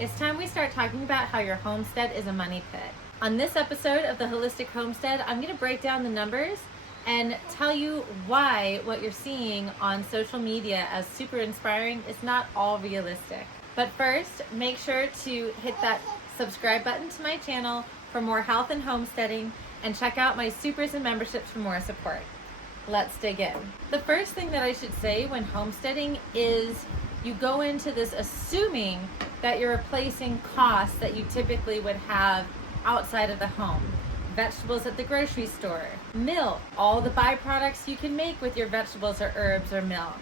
It's time we start talking about how your homestead is a money pit. On this episode of the Holistic Homestead, I'm going to break down the numbers and tell you why what you're seeing on social media as super inspiring is not all realistic. But first, make sure to hit that subscribe button to my channel for more health and homesteading, and check out my supers and memberships for more support. Let's dig in. The first thing that I should say when homesteading is you go into this assuming that you're replacing costs that you typically would have outside of the home. Vegetables at the grocery store, milk, all the byproducts you can make with your vegetables or herbs or milk.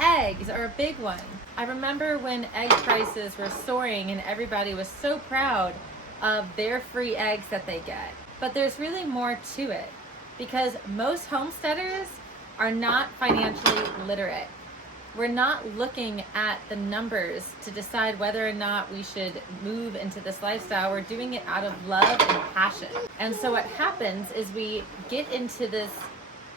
Eggs are a big one. I remember when egg prices were soaring and everybody was so proud of their free eggs that they get. But there's really more to it because most homesteaders are not financially literate. We're not looking at the numbers to decide whether or not we should move into this lifestyle. We're doing it out of love and passion. And so what happens is we get into this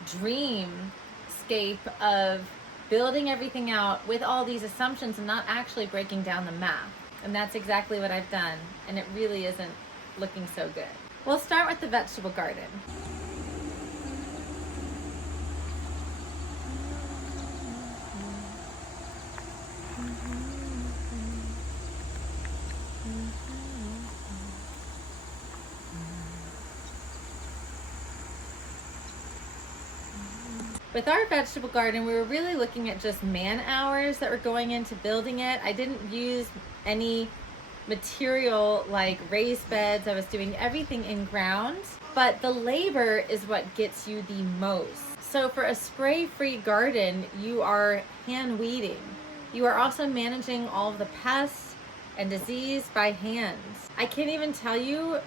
dreamscape of building everything out with all these assumptions and not actually breaking down the math. And that's exactly what I've done. And it really isn't looking so good. We'll start with the vegetable garden. With our vegetable garden, we were really looking at just man hours that were going into building it. I didn't use any material like raised beds. I was doing everything in ground, but the labor is what gets you the most. So for a spray-free garden, you are hand weeding. You are also managing all of the pests and disease by hand. I can't even tell you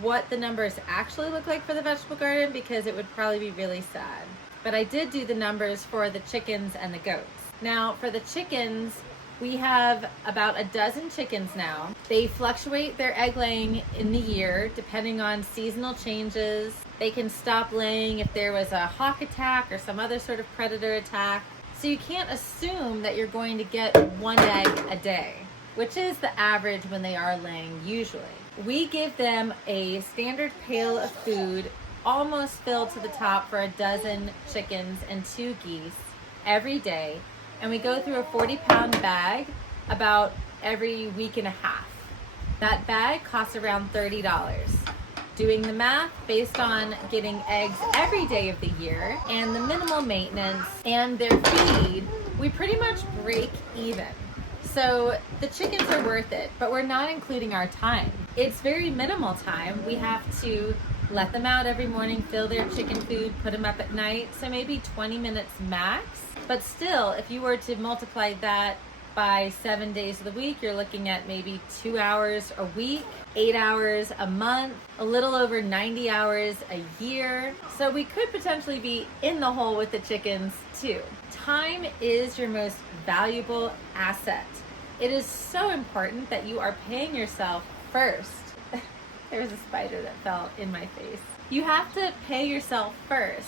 what the numbers actually look like for the vegetable garden because it would probably be really sad. But I did do the numbers for the chickens and the goats. Now for the chickens, we have about a dozen chickens now. They fluctuate their egg laying in the year depending on seasonal changes. They can stop laying if there was a hawk attack or some other sort of predator attack. So you can't assume that you're going to get one egg a day, which is the average when they are laying usually. We give them a standard pail of food almost filled to the top for a dozen chickens and 2 geese every day. And we go through a 40-pound bag about every week and a half. That bag costs around $30. Doing the math based on getting eggs every day of the year and the minimal maintenance and their feed, we pretty much break even. So the chickens are worth it, but we're not including our time. It's very minimal time. We have to let them out every morning, fill their chicken food, put them up at night, so maybe 20 minutes max. But still, if you were to multiply that by 7 days of the week, you're looking at maybe 2 hours a week, 8 hours a month, a little over 90 hours a year. So we could potentially be in the hole with the chickens too. Time is your most valuable asset. It is so important that you are paying yourself first. There was a spider that fell in my face. You have to pay yourself first.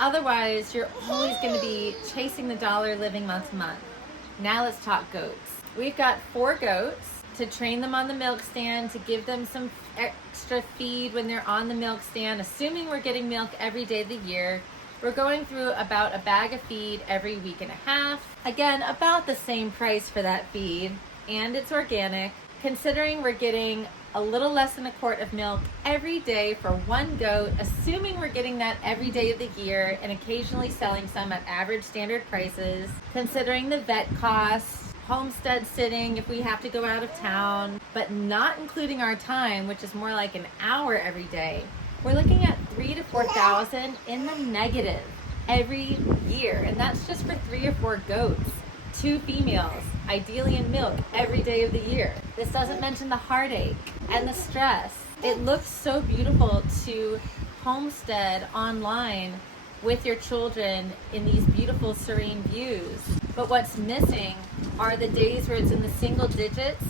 Otherwise, you're always going to be chasing the dollar living month to month. Now let's talk goats. We've got 4 goats to train them on the milk stand, to give them some extra feed when they're on the milk stand, assuming we're getting milk every day of the year. We're going through about a bag of feed every week and a half. Again, about the same price for that feed, and it's organic. Considering we're getting a little less than a quart of milk every day for 1 goat, assuming we're getting that every day of the year and occasionally selling some at average standard prices, considering the vet costs, homestead sitting if we have to go out of town, but not including our time, which is more like an hour every day, we're looking at $3,000 to $4,000 in the negative every year. And that's just for 3 or 4 goats, 2 females, ideally in milk every day of the year. This doesn't mention the heartache and the stress. It looks so beautiful to homestead online with your children in these beautiful serene views. But what's missing are the days where it's in the single digits,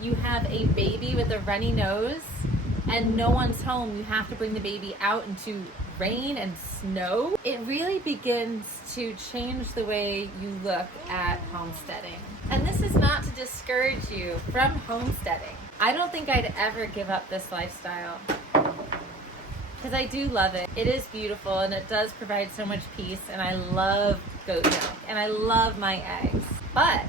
you have a baby with a runny nose and no one's home. You have to bring the baby out into rain and snow. It really begins to change the way you look at homesteading. And this is not to discourage you from homesteading. I don't think I'd ever give up this lifestyle because I do love it. It is beautiful and it does provide so much peace, and I love goat milk and I love my eggs. But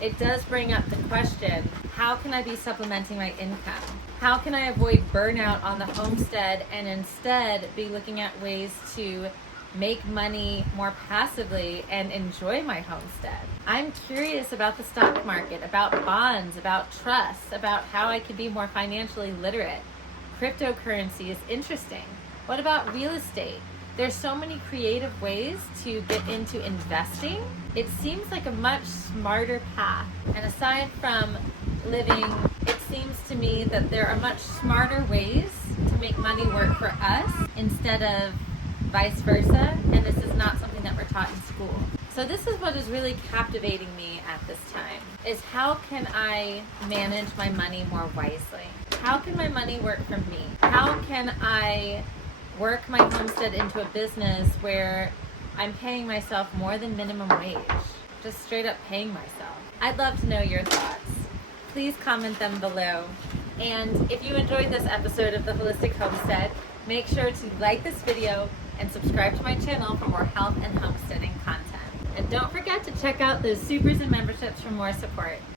it does bring up the question, how can I be supplementing my income? How can I avoid burnout on the homestead and instead be looking at ways to make money more passively and enjoy my homestead? I'm curious about the stock market, about bonds, about trusts, about how I could be more financially literate. Cryptocurrency is interesting. What about real estate? There's so many creative ways to get into investing. It seems like a much smarter path. And aside from living, it seems to me that there are much smarter ways to make money work for us instead of vice versa. And this is not something that we're taught in school. So this is what is really captivating me at this time, is how can I manage my money more wisely? How can my money work for me? How can I work my homestead into a business where I'm paying myself more than minimum wage? Just straight up paying myself. I'd love to know your thoughts. Please comment them below. And if you enjoyed this episode of The Holistic Homestead, make sure to like this video and subscribe to my channel for more health and homesteading content. And don't forget to check out those supers and memberships for more support.